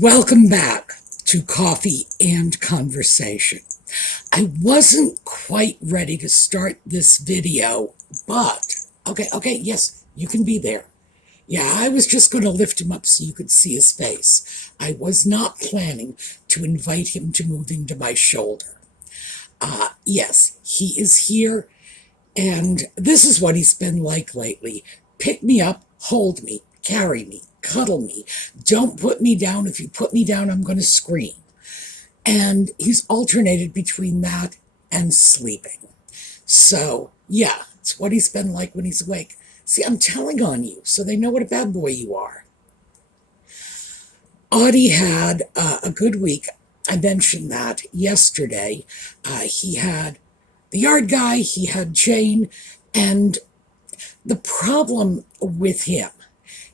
Welcome back to Coffee and Conversation. I wasn't quite ready to start this video, but okay, yes, you can be there. Yeah, I was just going to lift him up so you could see his face. I was not planning to invite him to move into my shoulder. Yes, he is here, and this is what he's been like lately. Pick me up, hold me, carry me, cuddle me. Don't put me down. If you put me down, I'm going to scream. And he's alternated between that and sleeping. So, yeah, it's what he's been like when he's awake. See, I'm telling on you, so they know what a bad boy you are. Audie had a good week. I mentioned that yesterday. He had the yard guy, he had Jane, and the problem with him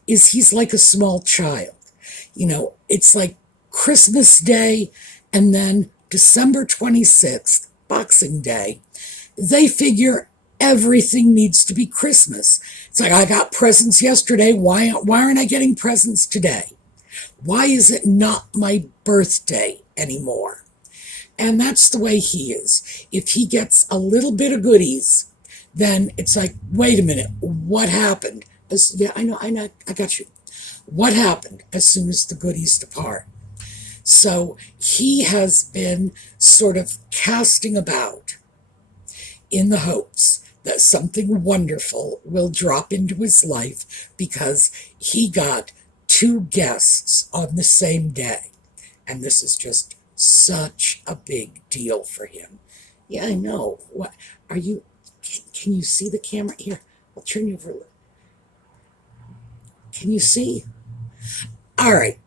is he's like a small child. You know, it's like Christmas Day and then December 26th, Boxing Day. They figure everything needs to be Christmas. It's like, I got presents yesterday. Why aren't I getting presents today? Why is it not my birthday anymore? And that's the way he is. If he gets a little bit of goodies, then it's like, wait a minute, what happened? Yeah, I know, I got you. What happened as soon as the goodies depart? So he has been sort of casting about in the hopes that something wonderful will drop into his life because he got 2 guests on the same day. And this is just such a big deal for him. Yeah, I know. What are you? Can you see the camera? Here, I'll turn you over. Can you see? All right.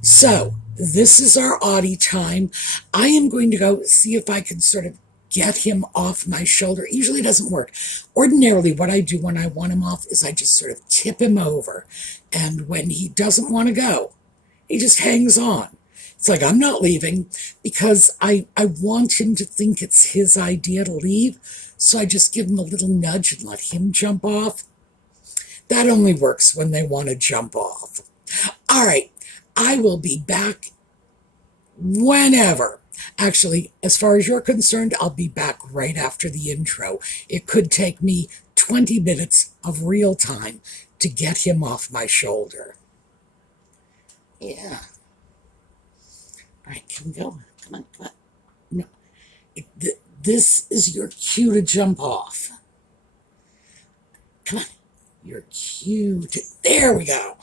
So this is our Audie time. I am going to go see if I can sort of get him off my shoulder. It usually doesn't work. Ordinarily, what I do when I want him off is I just sort of tip him over. And when he doesn't want to go, he just hangs on. It's like, I'm not leaving because I want him to think it's his idea to leave. So I just give him a little nudge and let him jump off. That only works when they want to jump off. All right, I will be back whenever. Actually, as far as you're concerned, I'll be back right after the intro. It could take me 20 minutes of real time to get him off my shoulder. Yeah. All right, can we go? Come on. No. This is your cue to jump off. Come on. Your cue to... There we go.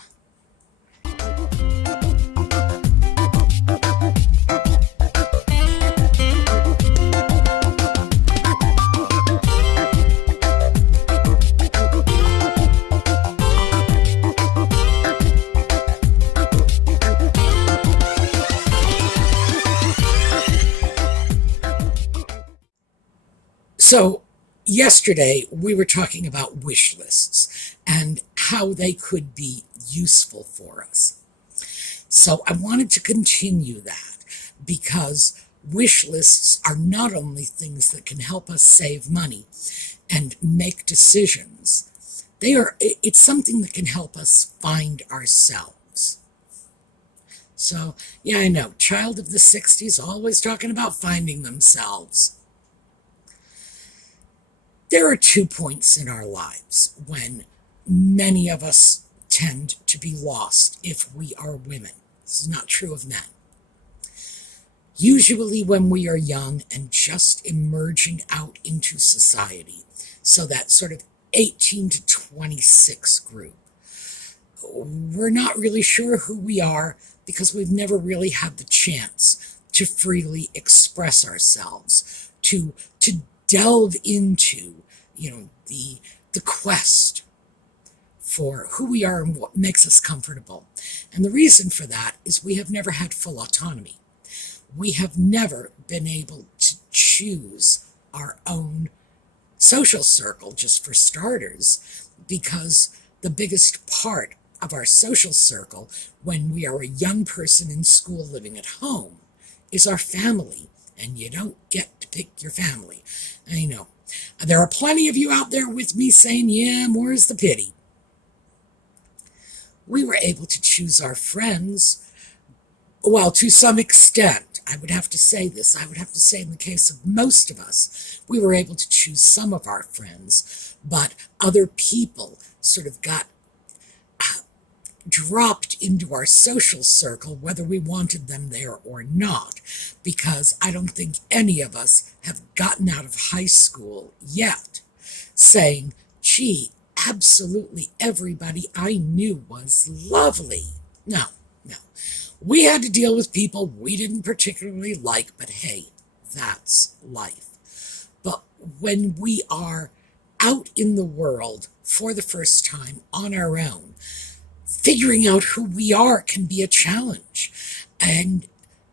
So yesterday we were talking about wish lists and how they could be useful for us. So I wanted to continue that because wish lists are not only things that can help us save money and make decisions, it's something that can help us find ourselves. So, yeah, I know, child of the 60s, always talking about finding themselves. There are 2 points in our lives when many of us tend to be lost if we are women. This is not true of men. Usually when we are young and just emerging out into society, so that sort of 18 to 26 group, we're not really sure who we are because we've never really had the chance to freely express ourselves, to delve into, the quest for who we are and what makes us comfortable. And the reason for that is we have never had full autonomy. We have never been able to choose our own social circle, just for starters, because the biggest part of our social circle when we are a young person in school living at home is our family. And you don't get to pick your family. I know. There are plenty of you out there with me saying, yeah, more's the pity. We were able to choose our friends Well, to some extent, I would have to say this. I would have to say in the case of most of us, we were able to choose some of our friends, but other people sort of got dropped into our social circle, whether we wanted them there or not, because I don't think any of us have gotten out of high school yet saying, gee, absolutely everybody I knew was lovely. No, no. We had to deal with people we didn't particularly like, but hey, that's life. But when we are out in the world for the first time on our own, figuring out who we are can be a challenge. And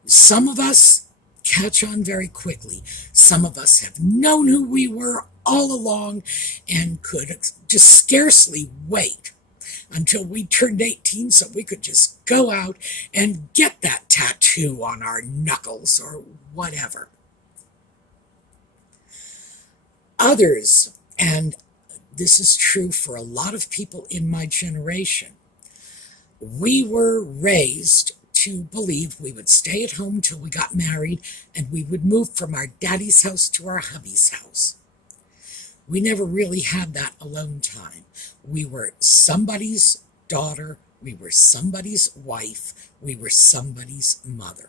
some of us catch on very quickly. Some of us have known who we were all along and could just scarcely wait until we turned 18 so we could just go out and get that tattoo on our knuckles or whatever. Others, and this is true for a lot of people in my generation, we were raised to believe we would stay at home till we got married and we would move from our daddy's house to our hubby's house. We never really had that alone time. We were somebody's daughter, we were somebody's wife, we were somebody's mother.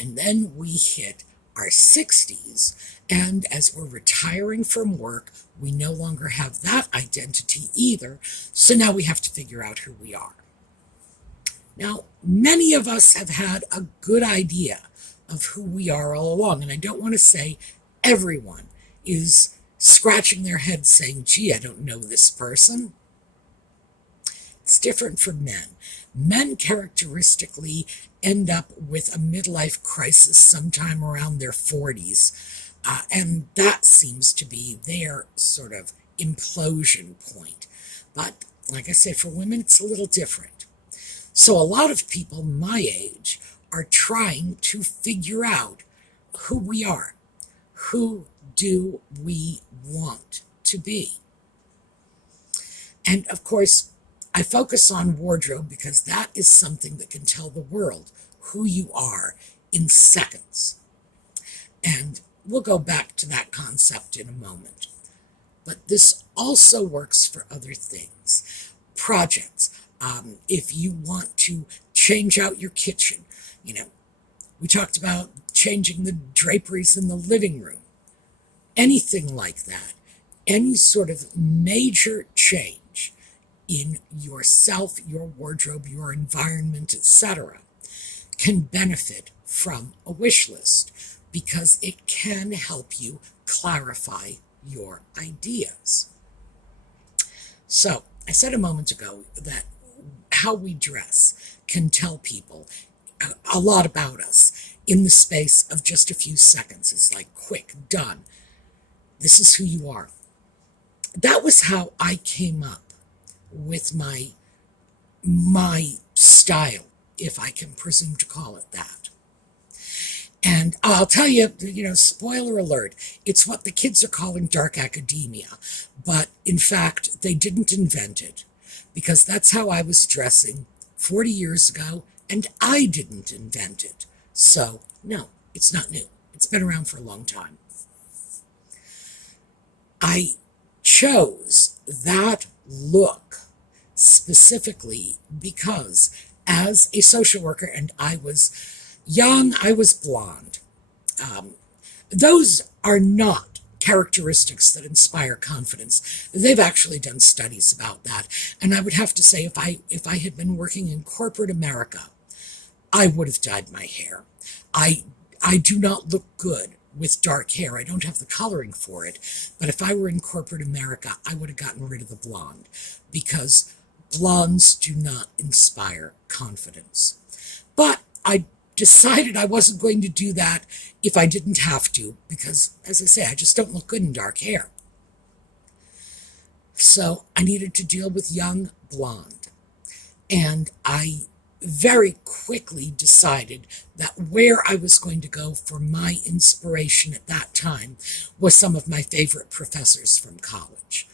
And then we hit our 60s, and as we're retiring from work, we no longer have that identity either, so now we have to figure out who we are. Now, many of us have had a good idea of who we are all along, and I don't want to say everyone is scratching their head saying, gee, I don't know this person. It's different for men. Men characteristically end up with a midlife crisis sometime around their 40s, and that seems to be their sort of implosion point. But like I say, for women, it's a little different. So a lot of people my age are trying to figure out who we are. Who do we want to be? And of course, I focus on wardrobe because that is something that can tell the world who you are in seconds. And we'll go back to that concept in a moment. But this also works for other things. Projects. If you want to change out your kitchen, we talked about changing the draperies in the living room. Anything like that, any sort of major change in yourself, your wardrobe, your environment, etc., can benefit from a wish list because it can help you clarify your ideas. So, I said a moment ago that how we dress can tell people a lot about us in the space of just a few seconds. It's like, quick, done. This is who you are. That was how I came up with my style, if I can presume to call it that. And I'll tell you, spoiler alert, it's what the kids are calling dark academia. But in fact, they didn't invent it because that's how I was dressing 40 years ago, and I didn't invent it. So, no, it's not new. It's been around for a long time. I chose that look specifically because as a social worker, and I was young, I was blonde. Those are not characteristics that inspire confidence. They've actually done studies about that. And I would have to say, if I had been working in corporate America, I would have dyed my hair. I do not look good with dark hair. I don't have the coloring for it. But if I were in corporate America, I would have gotten rid of the blonde because blondes do not inspire confidence. But I decided I wasn't going to do that if I didn't have to, because, as I say, I just don't look good in dark hair. So I needed to deal with young blonde. And I very quickly decided that where I was going to go for my inspiration at that time was some of my favorite professors from college,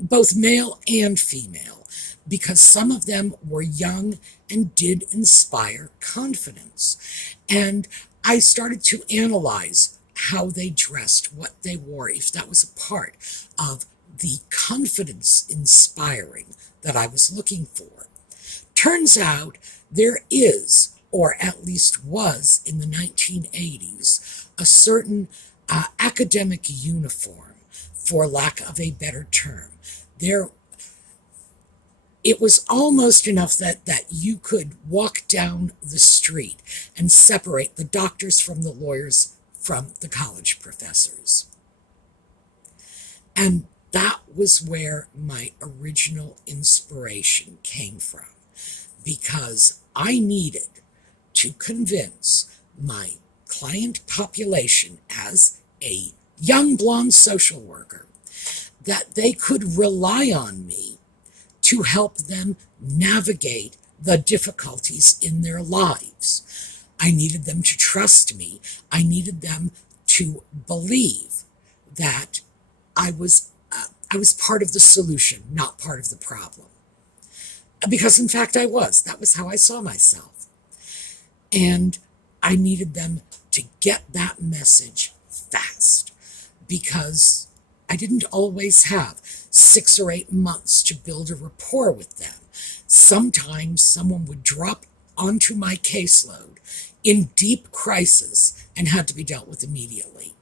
both male and female. because some of them were young and did inspire confidence. And I started to analyze how they dressed, what they wore, if that was a part of the confidence inspiring that I was looking for. Turns out there is, or at least was in the 1980s, a certain academic uniform, for lack of a better term. It was almost enough that you could walk down the street and separate the doctors from the lawyers from the college professors. And that was where my original inspiration came from, because I needed to convince my client population as a young blonde social worker that they could rely on me to help them navigate the difficulties in their lives. I needed them to trust me. I needed them to believe that I was part of the solution, not part of the problem. Because in fact I was. That was how I saw myself. And I needed them to get that message fast, because I didn't always have 6 or 8 months to build a rapport with them. Sometimes someone would drop onto my caseload in deep crisis and had to be dealt with immediately.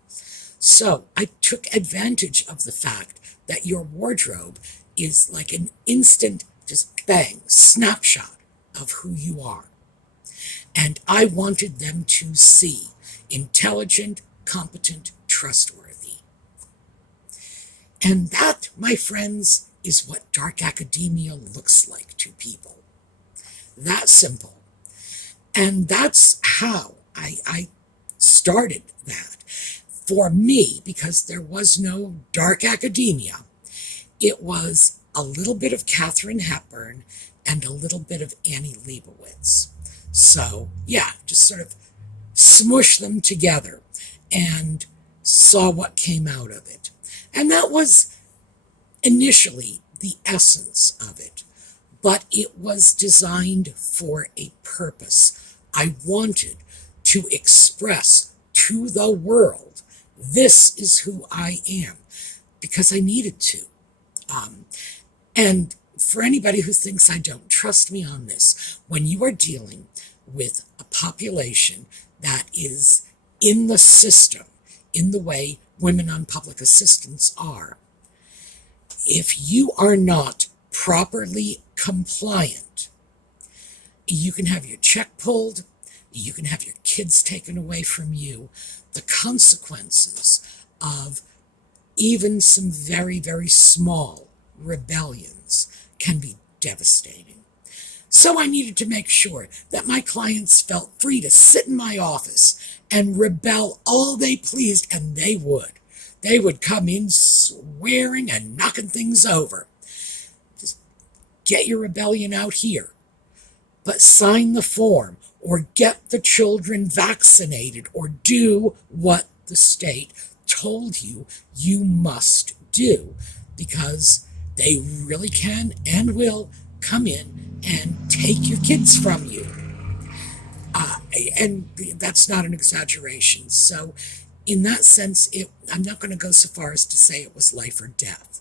So I took advantage of the fact that your wardrobe is like an instant, just bang, snapshot of who you are. And I wanted them to see intelligent, competent, trustworthy. And that, my friends, is what dark academia looks like to people. That simple. And that's how I started that. For me, because there was no dark academia, it was a little bit of Katharine Hepburn and a little bit of Annie Leibovitz. So, yeah, just sort of smush them together and saw what came out of it. And that was initially the essence of it, but it was designed for a purpose. I wanted to express to the world, this is who I am, because I needed to. And for anybody who thinks I don't, trust me on this. When you are dealing with a population that is in the system, in the way women on public assistance are, if you are not properly compliant, you can have your check pulled, you can have your kids taken away from you. The consequences of even some very, very small rebellions can be devastating. So I needed to make sure that my clients felt free to sit in my office and rebel all they pleased, and they would. They would come in swearing and knocking things over. Just get your rebellion out here. But sign the form, or get the children vaccinated, or do what the state told you you must do, because they really can and will come in and take your kids from you. And that's not an exaggeration. So in that sense, I'm not going to go so far as to say it was life or death.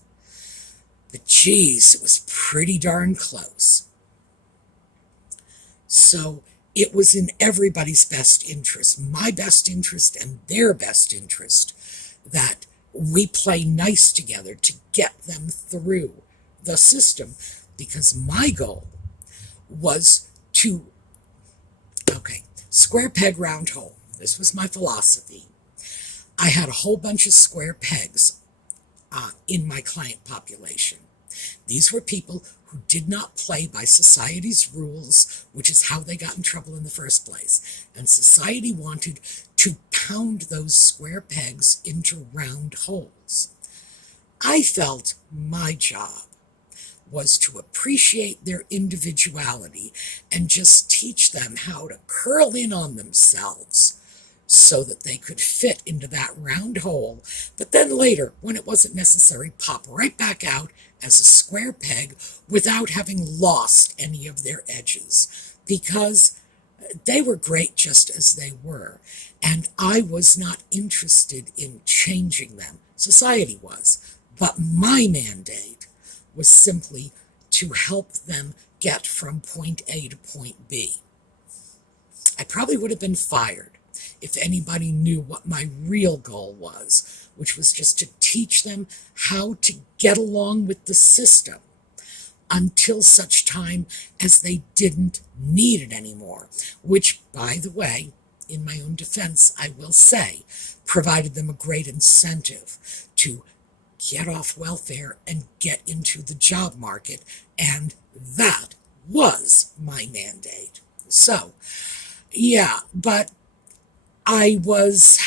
But geez, it was pretty darn close. So it was in everybody's best interest, my best interest and their best interest, that we play nice together to get them through the system, because my goal was to, square peg, round hole. This was my philosophy. I had a whole bunch of square pegs in my client population. These were people who did not play by society's rules, which is how they got in trouble in the first place. And society wanted to pound those square pegs into round holes. I felt my job was to appreciate their individuality and just teach them how to curl in on themselves so that they could fit into that round hole, but then later, when it wasn't necessary, pop right back out as a square peg without having lost any of their edges, because they were great just as they were, and I was not interested in changing them. Society was, but my mandate was simply to help them get from point A to point B. I probably would have been fired if anybody knew what my real goal was, which was just to teach them how to get along with the system until such time as they didn't need it anymore, which, by the way, in my own defense, I will say, provided them a great incentive to get off welfare and get into the job market, and that was my mandate. So, yeah, but I was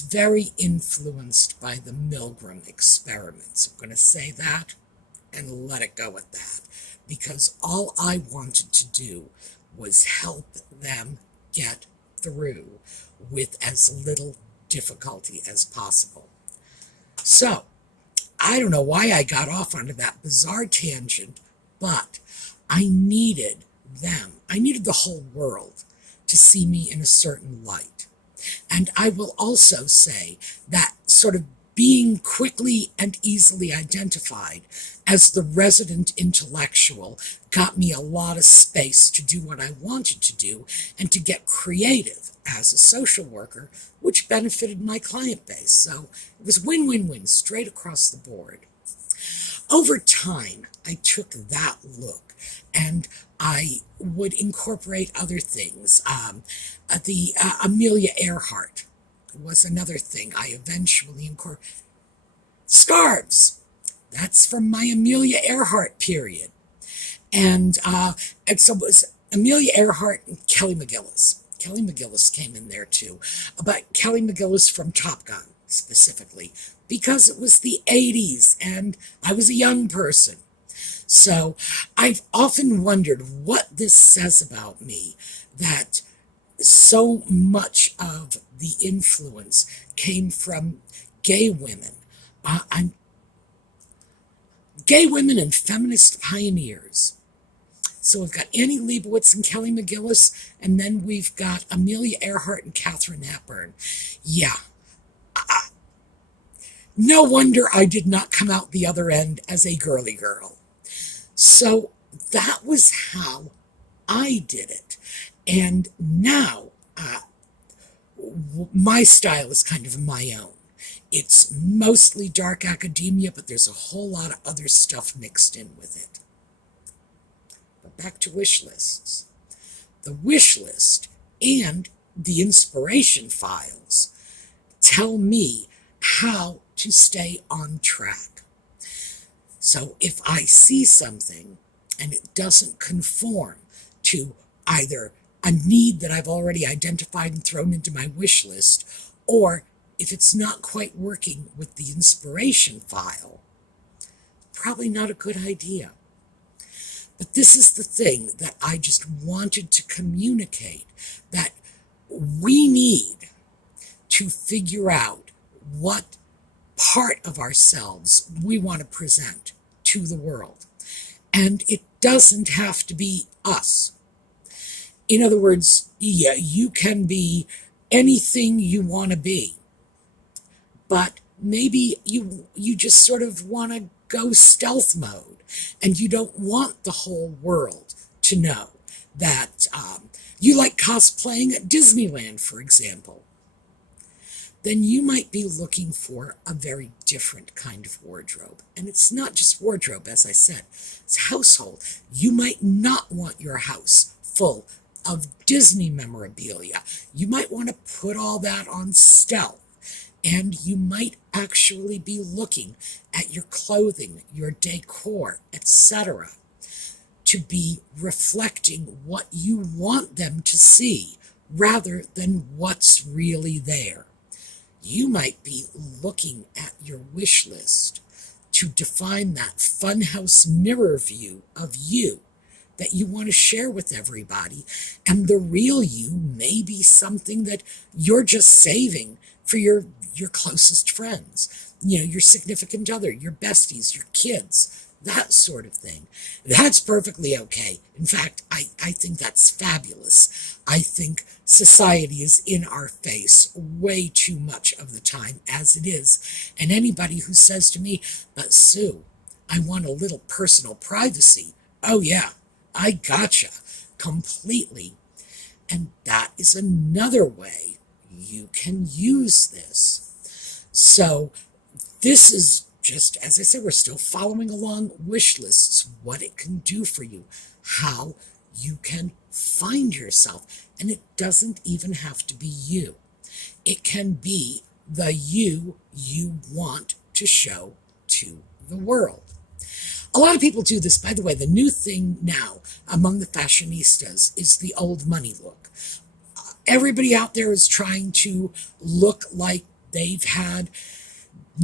very influenced by the Milgram experiments. I'm going to say that and let it go at that, because all I wanted to do was help them get through with as little difficulty as possible. So, I don't know why I got off onto that bizarre tangent, but I needed the whole world to see me in a certain light. And I will also say that sort of being quickly and easily identified as the resident intellectual got me a lot of space to do what I wanted to do and to get creative as a social worker, which benefited my client base. So it was win-win-win straight across the board. Over time, I took that look and I would incorporate other things. The Amelia Earhart was another thing I eventually incorporated. Scarves. That's from my Amelia Earhart period. And so it was Amelia Earhart and Kelly McGillis. Kelly McGillis came in there too. But Kelly McGillis from Top Gun, specifically, because it was the 80s and I was a young person. So I've often wondered what this says about me, that so much of the influence came from gay women. Gay women and feminist pioneers. So we've got Annie Leibovitz and Kelly McGillis, and then we've got Amelia Earhart and Katharine Hepburn. Yeah. No wonder I did not come out the other end as a girly girl. So that was how I did it. And now my style is kind of my own. It's mostly dark academia, but there's a whole lot of other stuff mixed in with it. But back to wish lists. The wish list and the inspiration files tell me how to stay on track. So if I see something and it doesn't conform to either a need that I've already identified and thrown into my wish list, or if it's not quite working with the inspiration file, probably not a good idea. But this is the thing that I just wanted to communicate, that we need to figure out what part of ourselves we want to present to the world. And it doesn't have to be us. In other words, yeah, you can be anything you want to be. But maybe you just sort of want to go stealth mode, and you don't want the whole world to know that you like cosplaying at Disneyland, for example. Then you might be looking for a very different kind of wardrobe. And it's not just wardrobe, as I said, it's household. You might not want your house full of Disney memorabilia. You might want to put all that on stealth. And you might actually be looking at your clothing, your decor, etc., to be reflecting what you want them to see rather than what's really there. You might be looking at your wish list to define that funhouse mirror view of you that you want to share with everybody. And the real you may be something that you're just saving for your closest friends, your significant other, your besties, your kids, that sort of thing. That's perfectly okay. In fact, I think that's fabulous. I think society is in our face way too much of the time as it is. And anybody who says to me, but Sue, I want a little personal privacy. Oh yeah, I gotcha completely. And that is another way you can use this. So this is just, as I said, we're still following along wish lists, what it can do for you, how you can find yourself. And it doesn't even have to be you. It can be the you want to show to the world. A lot of people do this. By the way, the new thing now among the fashionistas is the old money look. Everybody out there is trying to look like they've had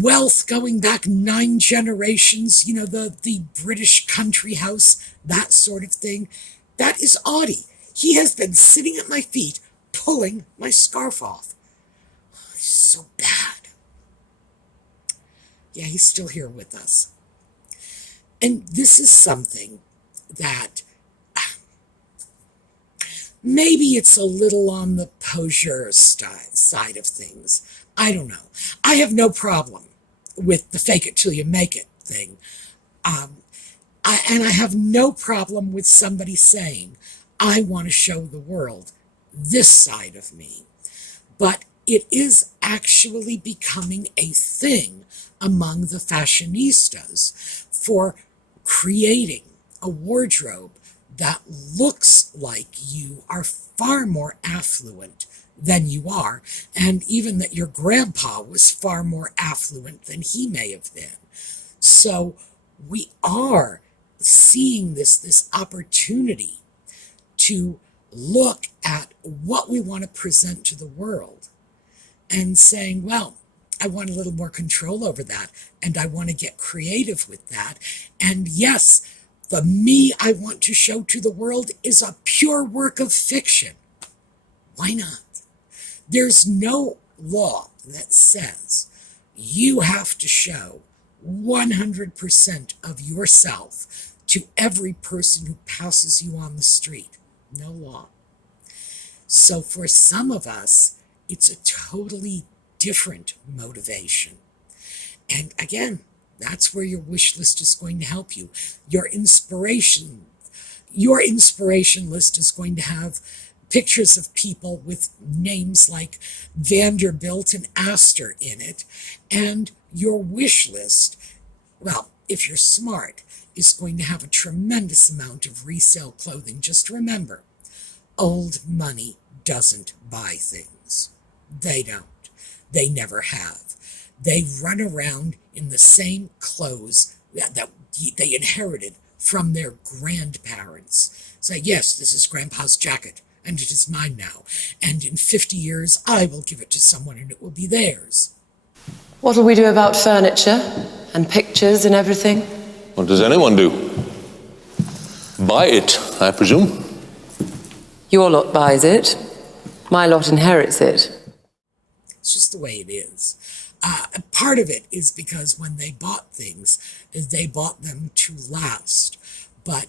wealth going back 9 generations, the British country house, that sort of thing. That is Audie. He has been sitting at my feet, pulling my scarf off. He's so bad. Yeah, he's still here with us. And this is something that maybe it's a little on the poseur side of things. I don't know. I have no problem with the fake it till you make it thing. And I have no problem with somebody saying, I want to show the world this side of me. But it is actually becoming a thing among the fashionistas for creating a wardrobe that looks like you are far more affluent than you are, and even that your grandpa was far more affluent than he may have been. So we are seeing this opportunity to look at what we want to present to the world and saying, well, I want a little more control over that, and I want to get creative with that. And yes, the me I want to show to the world is a pure work of fiction. Why not? There's no law that says you have to show 100% of yourself to every person who passes you on the street. No law. So for some of us, it's a totally different motivation. And again, that's where your wish list is going to help you. Your inspiration list is going to have pictures of people with names like Vanderbilt and Astor in it. And your wish list, well, if you're smart, is going to have a tremendous amount of resale clothing. Just remember, old money doesn't buy things. They don't. They never have. They run around in the same clothes that they inherited from their grandparents. Say, yes, this is Grandpa's jacket, and it is mine now. And in 50 years, I will give it to someone, and it will be theirs. What'll we do about furniture and pictures and everything? What does anyone do? Buy it, I presume. Your lot buys it. My lot inherits it. It's just the way it is. Part of it is because when they bought things, they bought them to last. But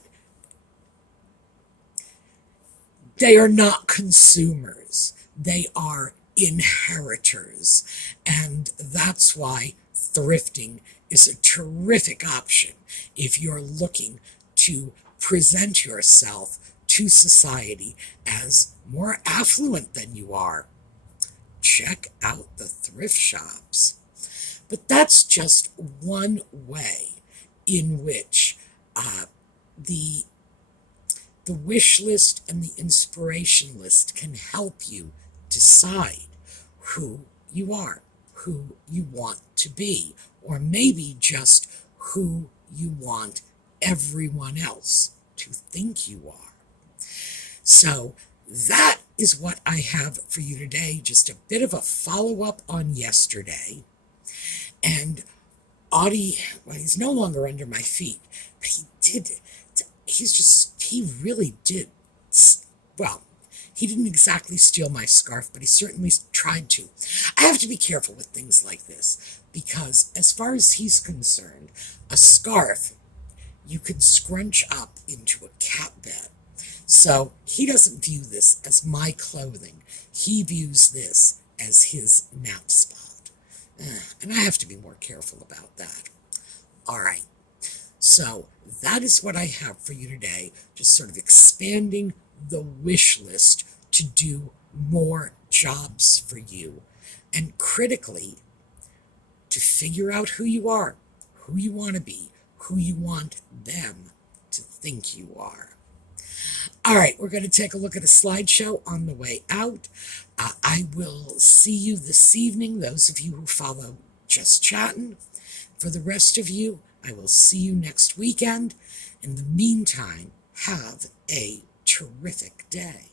they are not consumers. They are inheritors. And that's why thrifting is a terrific option if you're looking to present yourself to society as more affluent than you are. Check out the thrift shops. But that's just one way in which the wish list and the inspiration list can help you decide who you are, who you want to be, or maybe just who you want everyone else to think you are. So that is what I have for you today. Just a bit of a follow-up on yesterday. And Audie, well, he's no longer under my feet, but he's he really did, well, he didn't exactly steal my scarf, but he certainly tried to. I have to be careful with things like this, because as far as he's concerned, a scarf you could scrunch up into a cat bed. So he doesn't view this as my clothing. He views this as his nap spot. And I have to be more careful about that. All right. So that is what I have for you today. Just sort of expanding the wish list to do more jobs for you. And critically, to figure out who you are, who you want to be, who you want them to think you are. All right, we're going to take a look at a slideshow on the way out. I will see you this evening, those of you who follow Just Chattin'. For the rest of you, I will see you next weekend. In the meantime, have a terrific day.